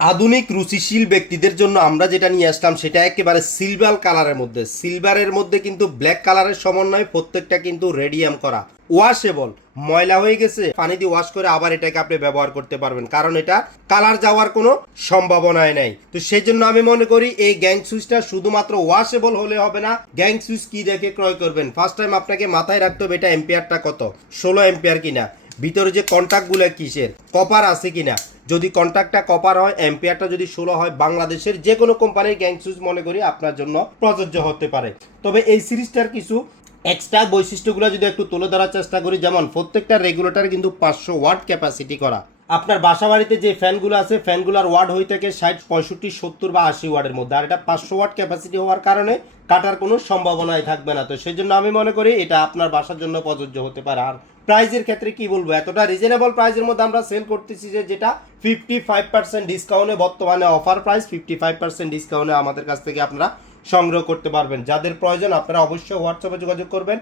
আধুনিক রুচিশীল ব্যক্তিদের জন্য আমরা যেটা নিয়ে আসলাম, সেটা একেবারে সিলভার কালারের মধ্যে। সিলভারের মধ্যে কিন্তু ব্ল্যাক কালারের সমন্বয় প্রত্যেকটা কিন্তু রেডিয়াম করা। ওয়াশেবল ময়লা হয়ে গেছে, পানি দিয়ে ওয়াশ করে আবার এটাকে আপনি ব্যবহার করতে পারবেন। কারণ এটা কালার যাওয়ার কোনো সম্ভাবনায় নাই। তো সেই জন্য আমি মনে করি এই গ্যাং সুইচটা শুধুমাত্র ওয়াশেবল হলে হবে না গ্যাং সুইচ কি দেখে ক্রয় করবেন? ফার্স্ট টাইম আপনাকে মাথায় রাখতে হবে এটা এম্পিয়ারটা কত? ষোলো এম্পিয়ার কিনা? ভিতরে যে কন্ট্যাক্টগুলো কিসের? কপার আছে কিনা? যদি কন্ট্রাক্টটা কপার হয় এম্পিয়ারটা যদি ষোলো হয়, বাংলাদেশের যে কোনো কোম্পানির গ্যাং সুইচ মনে করি আপনার জন্য প্রযোজ্য হতে পারে। তবে এই সিরিজটার কিছু এক্সট্রা বৈশিষ্ট্যগুলো যদি একটু তুলে ধরার চেষ্টা করি, যেমন প্রত্যেকটা রেগুলেটর কিন্তু পাঁচশো ওয়াট ক্যাপাসিটি করা। আপনার বাসা বাড়িতে যে ফ্যানগুলো আছে, ফ্যানগুলোর ওয়ার্ড হয়ে থাকে ষাট, পঁয়ষট্টি, সত্তর বা আশি ওয়ার্ডের মধ্যে। আর এটা পাঁচশো ওয়াট ক্যাপাসিটি হওয়ার কারণে কাটার কোনো সম্ভাবনাই থাকবে না। তো সেই জন্য আমি মনে করি এটা আপনার বাসার জন্য প্রযোজ্য হতে পারে। আর প্রাইজের ক্ষেত্রে কি বলব? এতটা রিজনেবল প্রাইজের মধ্যে আমরা সেল করতেছি যে যেটা ফিফটি ফাইভ পার্সেন্ট ডিসকাউন্টে বর্তমানে offer price fifty five percent ডিসকাউন্টে আমাদের কাছ থেকে আপনারা সংগ্রহ করতে পারবেন। যাদের প্রয়োজন আপনারা অবশ্যই হোয়াটসঅ্যাপে যোগাযোগ করবেন।